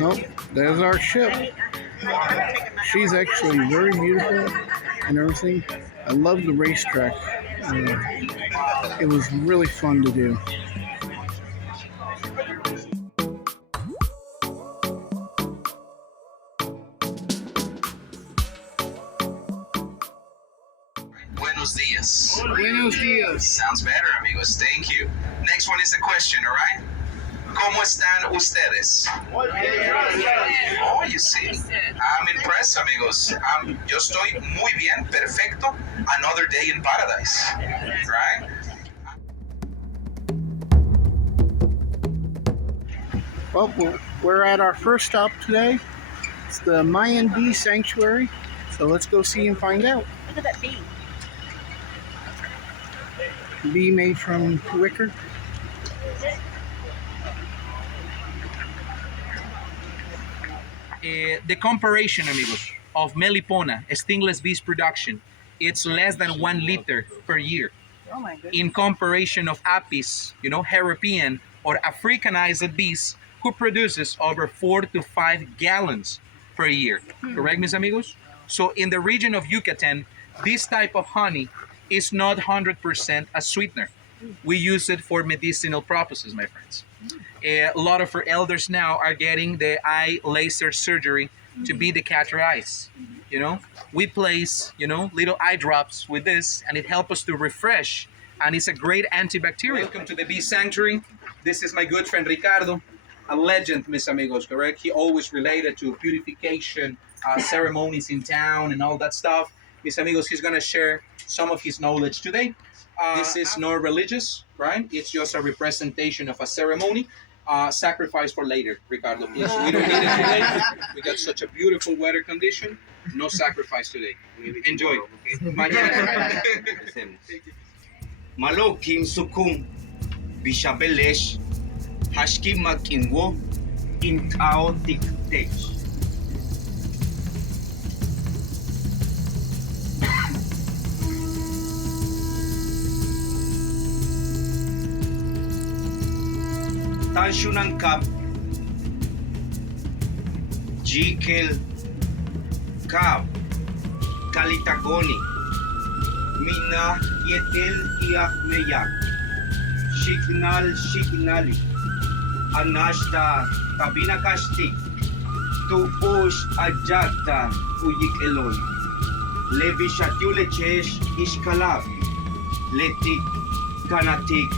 Well, there's our ship. She's actually very beautiful and everything. I love the racetrack. It was really fun to do. Buenos dias. Buenos dias. Sounds better, amigos. Thank you. Next one is a question, all right? ¿Cómo están ustedes? Oh, you see. I'm impressed, amigos. Yo estoy muy bien, perfecto. Another day in paradise, right? Well, we're at our first stop today. It's the Mayan bee sanctuary. So let's go see and find out. Look at that bee. Bee made from wicker. The comparison, amigos, of Melipona, stingless bees production, it's less than 1 liter per year. Oh my goodness. In comparison of Apis, European or Africanized bees, who produces over 4 to 5 gallons per year. Correct, mis amigos? So in the region of Yucatan, this type of honey is not 100% a sweetener. We use it for medicinal purposes, my friends. A lot of our elders now are getting the eye laser surgery to be the catcher eyes. We place, little eye drops with this, and it helps us to refresh, and it's a great antibacterial. Welcome to the bee sanctuary. This is my good friend Ricardo, a legend, mis amigos, correct? He always related to purification ceremonies in town and all that stuff. Mis amigos, he's gonna share some of his knowledge today. This is not religious, right? It's just a representation of a ceremony. Sacrifice for later, Ricardo, please. We don't need it today. We got such a beautiful weather condition. No sacrifice today. Enjoy. Mañana. Malo Kim Sukum Bishabelesh Hashki Makinwo in Tao Tik Tej. Tanshunan Kap Jikel Kap Kalitagoni Mina Yetel Iak Meyak Shignali Anashta Tabinakashti Tuush Ajata Uyik Elon Levi Shatulechesh Ishkalab Letik Kanatik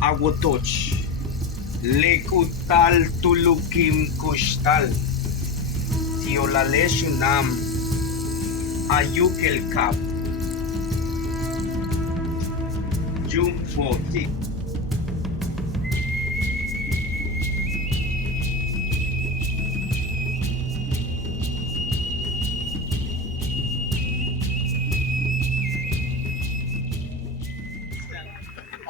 Awotoch Lekutal Tulukim Kushtal Tiolaleshunam Ayukel Kap June 40.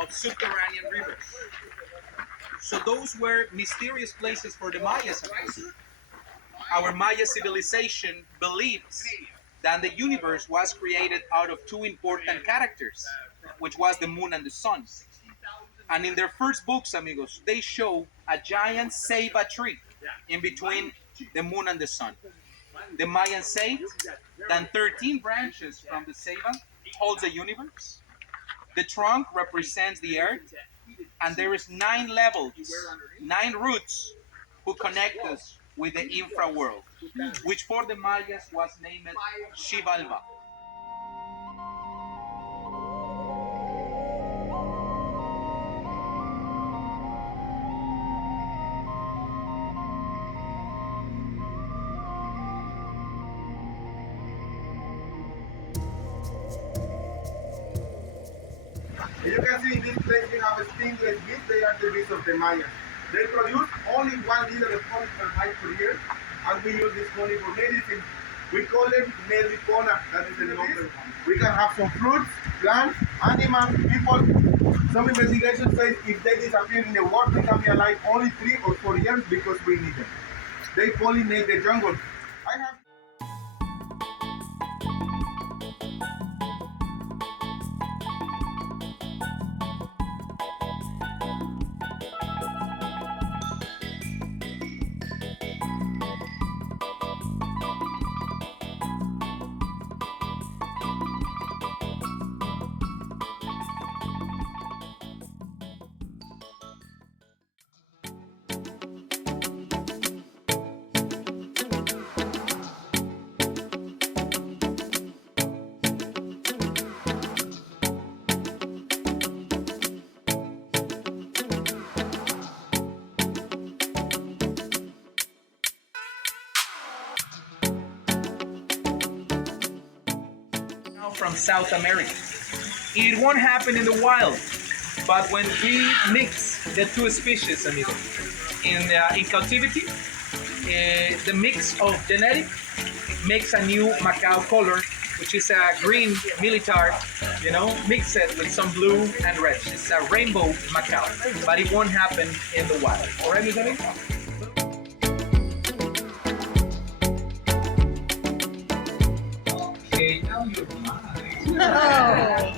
Of subterranean rivers. So those were mysterious places for the Mayas. Our Maya civilization believes that the universe was created out of 2 important characters, which was the moon and the sun. And in their first books, amigos, they show a giant ceiba tree in between the moon and the sun. The Mayans say that 13 branches from the ceiba holds the universe. The trunk represents the earth, and there is 9 levels, 9 roots who connect us with the infra world, which for the Mayas was named Xibalba. You can see in this place we have a stingless bees. They are the bees of the Mayans. They produce only 1 liter of honey per hive per year, and we use this honey for medicine. We call them melipona. That is the name of them. We can have some fruits, plants, animals, people. Some investigations say if they disappear in the world, they can be alive only 3 or 4 years because we need them. They pollinate the jungle. I have from South America. It won't happen in the wild, but when we mix the two species, amigo, in captivity, the mix of genetic makes a new Macau color, which is a green militar, mix it with some blue and red. It's a rainbow Macau, but it won't happen in the wild. All right, mis amigos? Okay, now you're mine.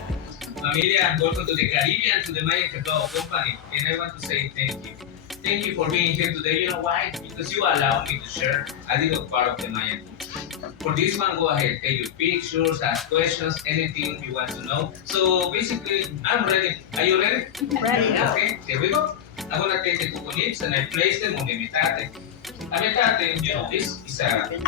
Familia, welcome to the Caribbean, to the Mayan Cacao Company, and I want to say thank you. Thank you for being here today. You know why? Because you allowed me to share a little part of the Mayan culture. For this one, go ahead, take your pictures, ask questions, anything you want to know. So basically, I'm ready. Are you ready? Ready. Okay, here we go. I'm gonna take the cocoa nibs and I place them on the metate. A metate, this is a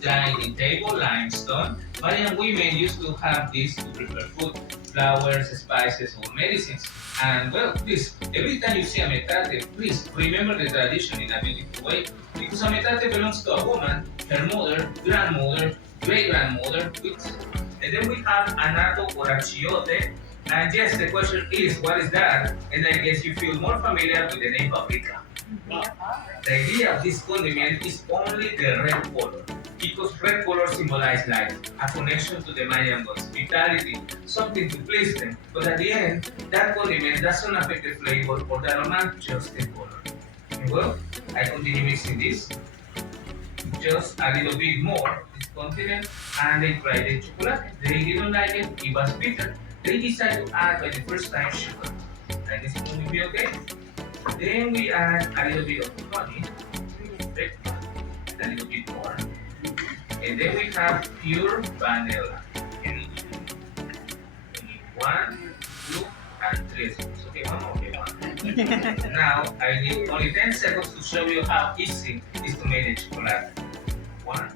dining table, limestone. Mayan women used to have this to prepare food, flowers, spices, or medicines. And well, please, every time you see a metate, please remember the tradition in a beautiful way. Because a metate belongs to a woman, her mother, grandmother, great-grandmother, and then we have anato or achiote. And yes, the question is, what is that? And I guess you feel more familiar with the name paprika. The idea of this condiment is only the red color, because red color symbolizes life, a connection to the Mayan gods, vitality, something to please them. But at the end, that condiment doesn't affect the flavor or the aroma, just the color. And well, I continue mixing this, just a little bit more, this condiment, and they tried the chocolate. They didn't like it, it was bitter. They decided to add by the first time sugar. And this will be okay. Then we add a little bit of honey, a little bit more, and then we have pure vanilla. And we need 1, 2, and 3 spoons. Okay, one more, okay, one. Now I need only 10 seconds to show you how easy it is to make the chocolate. 1.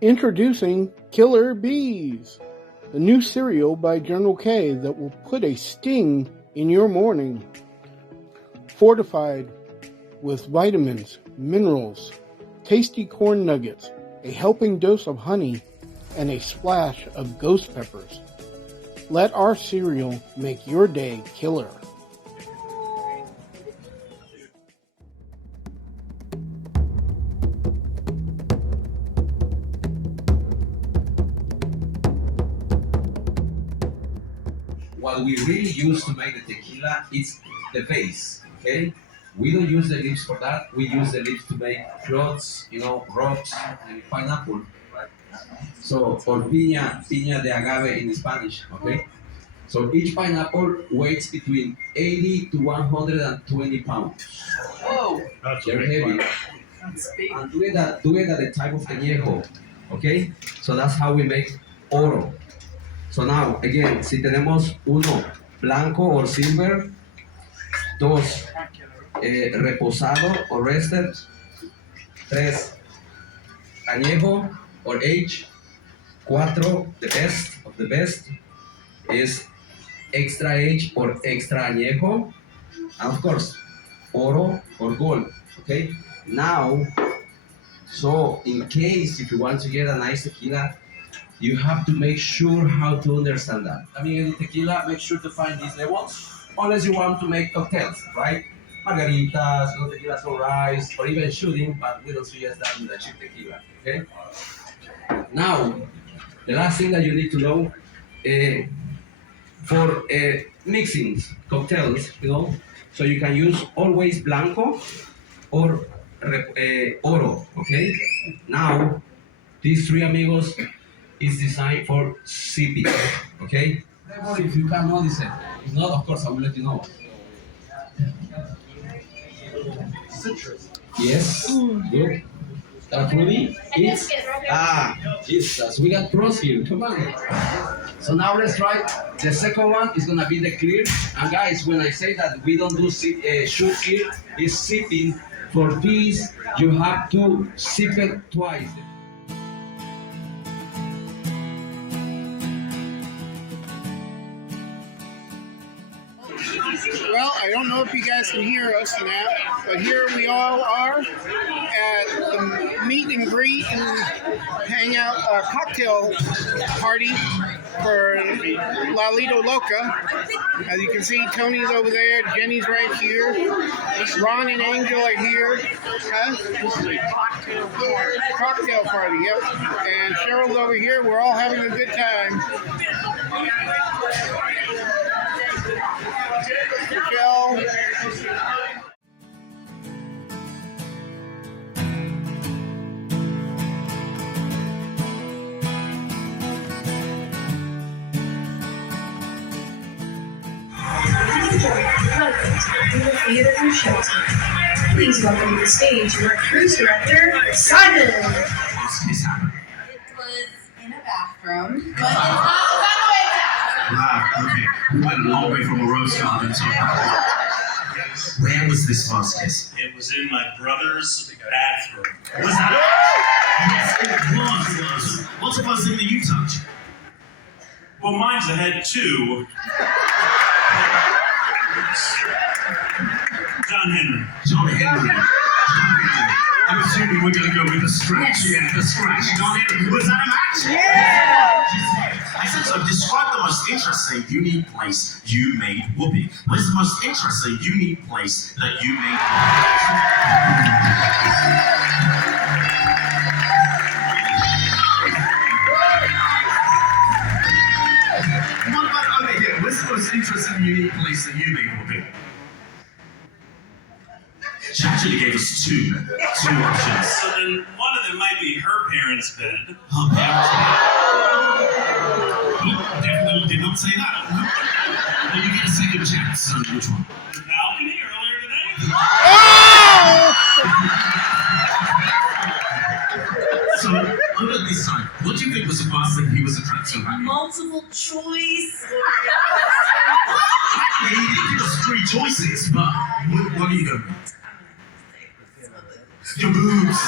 Introducing Killer Bees, the new cereal by General K that will put a sting in your morning. Fortified with vitamins, minerals, tasty corn nuggets, a helping dose of honey, and a splash of ghost peppers. Let our cereal make your day killer. What we really use to make the tequila is the base, okay? We don't use the leaves for that. We use the leaves to make fruits, rocks, and pineapple, right? So, or piña de agave in Spanish, okay? So each pineapple weighs between 80 to 120 pounds. Whoa! They're heavy. And do it at the type of añejo, okay? So that's how we make oro. So now, again, si tenemos 1, blanco or silver, 2, reposado or rested, 3, añejo or age, 4, the best of the best, is extra age or extra añejo, and of course, oro or gold, okay? Now, so in case if you want to get a nice tequila, you have to make sure how to understand that. I mean, in tequila, make sure to find these levels, unless you want to make cocktails, right? Margaritas, tequila sunrise, or even shooting, but we don't suggest that with a cheap tequila, okay? Now, the last thing that you need to know, for mixing cocktails, so you can use always blanco or oro, okay? Now, these 3 amigos is designed for sipping, okay? If you can notice it. If not, of course, I will let you know. Citrus. Yes, good. That fruity? It's, Jesus, we got pros here, come on. So now let's try, the second one is gonna be the clear. And guys, when I say that we don't do shoot here, it's sipping. For this, you have to sip it twice. Well, I don't know if you guys can hear us now, but here we all are at the meet and greet and hangout cocktail party for La Lido Loca. As you can see, Tony's over there, Jenny's right here, Ron and Angel are here. Huh? Cocktail party, yep. And Cheryl's over here. We're all having a good time. Michelle. Theater and Showtime. Please welcome to the stage your cruise director, Simon. It was in a bathroom, but it's not the way it's at. Wow, okay. We went a long way from a rose garden, so. Where was this first kiss? It was in my brother's bathroom. Was that? Yes, it was. What's the first thing that you touched? Well, mine's ahead too. John Henry. John Henry. I'm assuming we're going to go with the scratch. Yes. Yeah, the scratch. John Henry. Was that a match? Yeah! I said so. Describe the most interesting, unique place you made whoopee. What is the most interesting, unique place that you made What about over here? What's the most interesting, unique place that you made whoopee? She actually gave us two options. So then one of them might be her parents' bed. Her parents' bed? He definitely did not say that. Then you get a second chance. So which one? The balcony earlier today. So, over this time, what do you think was the first thing he was attracted about you? Multiple choice. Yeah, he did give us three choices, but what are you going with? Your boobs.